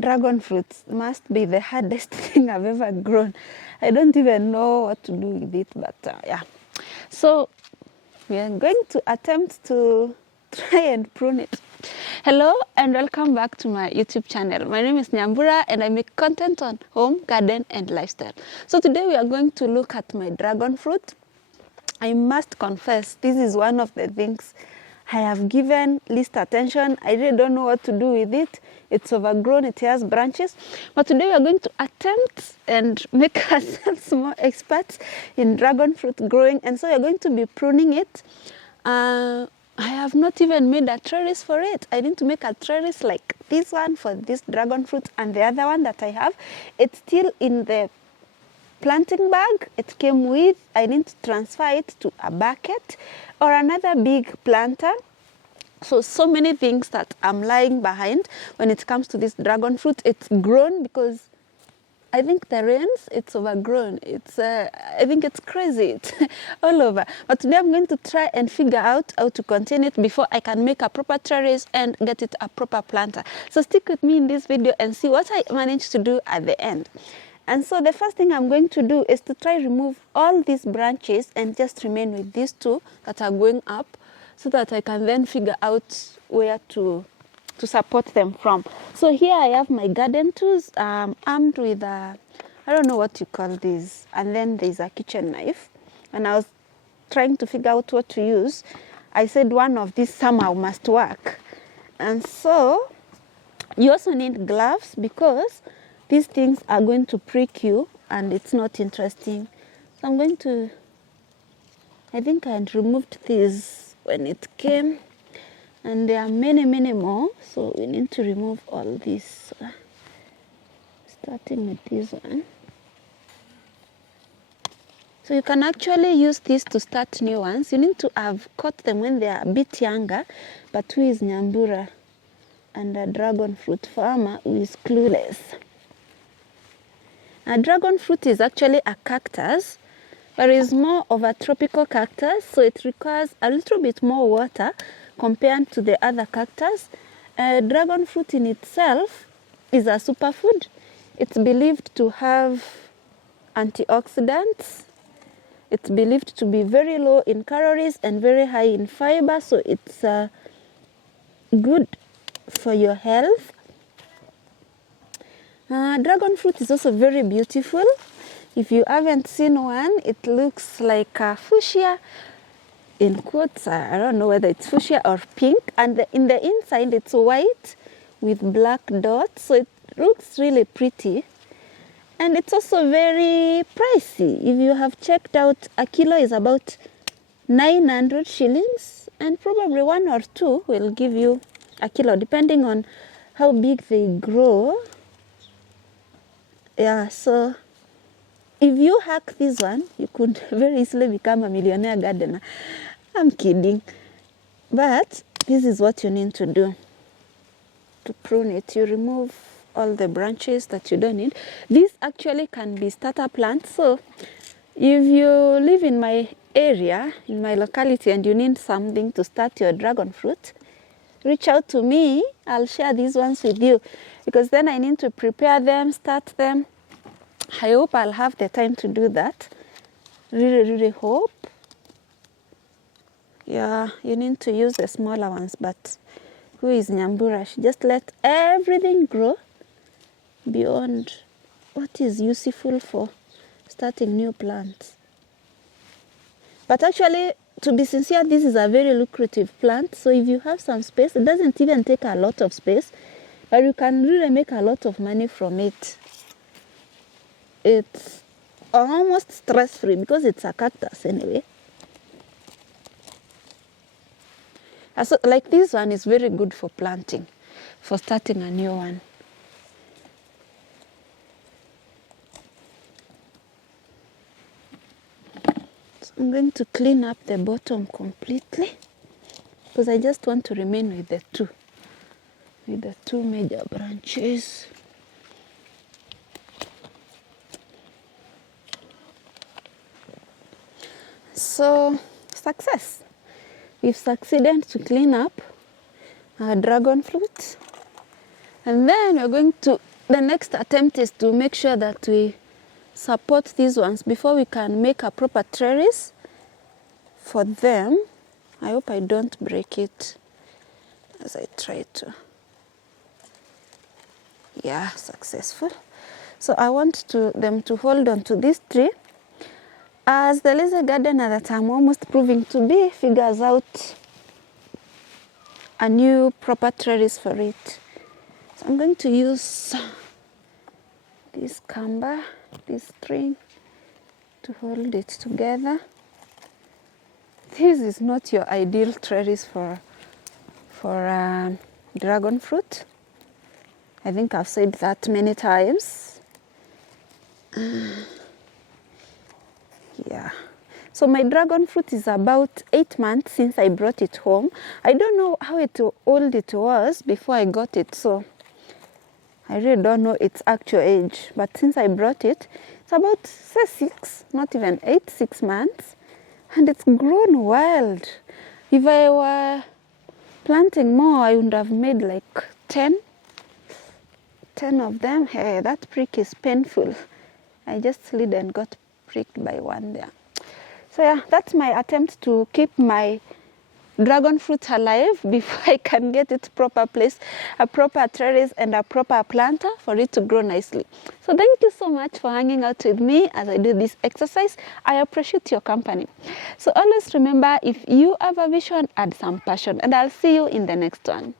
Dragon fruits must be the hardest thing I've ever grown. I don't even know what to do with it, but yeah. So we are going to attempt to try and prune it. Hello and welcome back to my YouTube channel. My name is Nyambura and I make content on home, garden and lifestyle. So today we are going to look at my dragon fruit. I must confess, this is one of the things I have given least attention. I really don't know what to do with it. It's overgrown, it has branches. But today we are going to attempt and make ourselves more experts in dragon fruit growing. And so we are going to be pruning it. I have not even made a trellis for it. I need to make a trellis like this one for this dragon fruit, and the other one that I have, it's still in the planting bag it came with. I need to transfer it to a bucket or another big planter. So many things that I'm lying behind when it comes to this dragon fruit. It's grown because I think the rains, it's overgrown. It's I think it's crazy. It's all over. But today I'm going to try and figure out how to contain it before I can make a proper trellis and get it a proper planter. So stick with me in this video and see what I managed to do at the end. And so the first thing I'm going to do is to try remove all these branches and just remain with these two that are going up, so that I can then figure out where to support them from. So here I have my garden tools armed with I don't know what you call these, and then there's a kitchen knife, and I was trying to figure out what to use. I said one of these somehow must work, and so you also need gloves because these things are going to prick you and it's not interesting. So I'm going to, I think I had removed these when it came, and there are many more, so we need to remove all these, starting with this one. So you can actually use this to start new ones. You need to have caught them when they are a bit younger, but who is Nyambura and a dragon fruit farmer who is clueless? A dragon fruit is actually a cactus, but it's more of a tropical cactus, so it requires a little bit more water compared to the other cactus. Dragon fruit in itself is a superfood. It's believed to have antioxidants. It's believed to be very low in calories and very high in fiber, so it's good for your health. Dragon fruit is also very beautiful. If you haven't seen one, it looks like a fuchsia, in quotes. I don't know whether it's fuchsia or pink, and in the inside it's white with black dots, so it looks really pretty. And it's also very pricey. If you have checked out, a kilo is about 900 shillings, and probably one or two will give you a kilo depending on how big they grow. Yeah, so if you hack this one, you could very easily become a millionaire gardener. I'm kidding. But this is what you need to do to prune it. You remove all the branches that you don't need. These actually can be starter plants. So if you live in my area, in my locality, and you need something to start your dragon fruit, reach out to me. I'll share these ones with you, because then I need to prepare them, start them. I hope I'll have the time to do that. Really hope. Yeah, you need to use the smaller ones, but who is Nyambura? She just let everything grow beyond what is useful for starting new plants. But actually, to be sincere, this is a very lucrative plant. So if you have some space, it doesn't even take a lot of space, but you can really make a lot of money from it. It's almost stress-free because it's a cactus anyway. So, like this one is very good for planting, for starting a new one. So I'm going to clean up the bottom completely, because I just want to remain with the two major branches. So, success. We've succeeded to clean up our dragon fruit. And then we're going to, the next attempt is to make sure that we support these ones before we can make a proper trellis for them. I hope I don't break it as I try to. Yeah, successful. So I want them to hold on to this tree as the lazy gardener that I'm almost proving to be figures out a new proper trellis for it. So I'm going to use this camber, this string, to hold it together. This is not your ideal trellis for dragon fruit. I think I've said that many times. Yeah. So my dragon fruit is about 8 months since I brought it home. I don't know how old it was before I got it, so I really don't know its actual age. But since I brought it, it's about, say, 6, not even 8, 6 months. And it's grown wild. If I were planting more, I would have made like 10 of them. Hey, that prick is painful. I just slid and got pricked by one there. So yeah, that's my attempt to keep my dragon fruit alive before I can get it proper place, a proper trellis and a proper planter for it to grow nicely. So thank you so much for hanging out with me as I do this exercise. I appreciate your company. So always remember, if you have a vision, add some passion, and I'll see you in the next one.